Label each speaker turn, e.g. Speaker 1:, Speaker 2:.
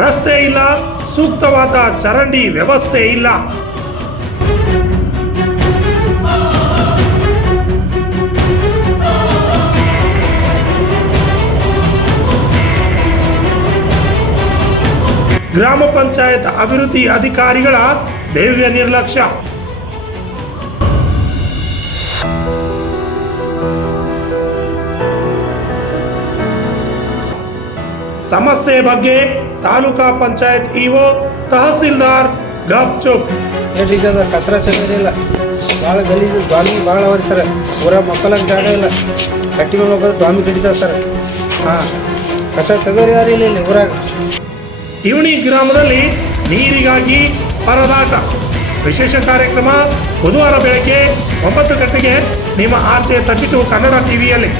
Speaker 1: ರಸ್ತೆ ಇಲ್ಲ ಸೂಕ್ತವಾದ ಚರಂಡಿ ವ್ಯವಸ್ಥೆ ಇಲ್ಲ. ಗ್ರಾಮ ಪಂಚಾಯತ್ ಅಭಿವೃದ್ಧಿ ಅಧಿಕಾರಿಗಳ ದೈವ್ಯ ನಿರ್ಲಕ್ಷ್ಯ. ಸಮಸ್ಯೆ ಬಗ್ಗೆ ತಾಲೂಕಾ ಪಂಚಾಯತ್ ಇಒ ತಹಸೀಲ್ದಾರ್ ಗಪ್ ಚುಪ್.
Speaker 2: ಎಲ್ಲಿದ್ದದ ಕಸರ ಇಲ್ಲ. ಭಾಳ ಗಲೀಜು ದ್ವಾಮಿ ಭಾಳ ಅವರಿ ಸರ್. ಊರ ಮಕ್ಕಳಕ್ಕೆ ಜಾಗ ಇಲ್ಲ. ಕಟ್ಟಿ ಹೋಗೋದು ದ್ವಾಮಿ ಕಡಿತಾವ ಸರ್. ಹಾಂ ಕಸ ತೆಗೋರಿ ಯಾರು ಇಲ್ಲ ಇಲ್ಲಿ ಊರಾಗ?
Speaker 1: ಇವಣಿ ಗ್ರಾಮದಲ್ಲಿ ನೀರಿಗಾಗಿ ಪರದಾಟ. ವಿಶೇಷ ಕಾರ್ಯಕ್ರಮ ಬುಧವಾರ ಬೆಳಗ್ಗೆ ಒಂಬತ್ತು ಗಂಟೆಗೆ ನಿಮ್ಮ ಆರ್ ತಪ್ಪಿತು ತರ್ಟಿ ಟು ಕನ್ನಡ ಟಿವಿಯಲ್ಲಿ.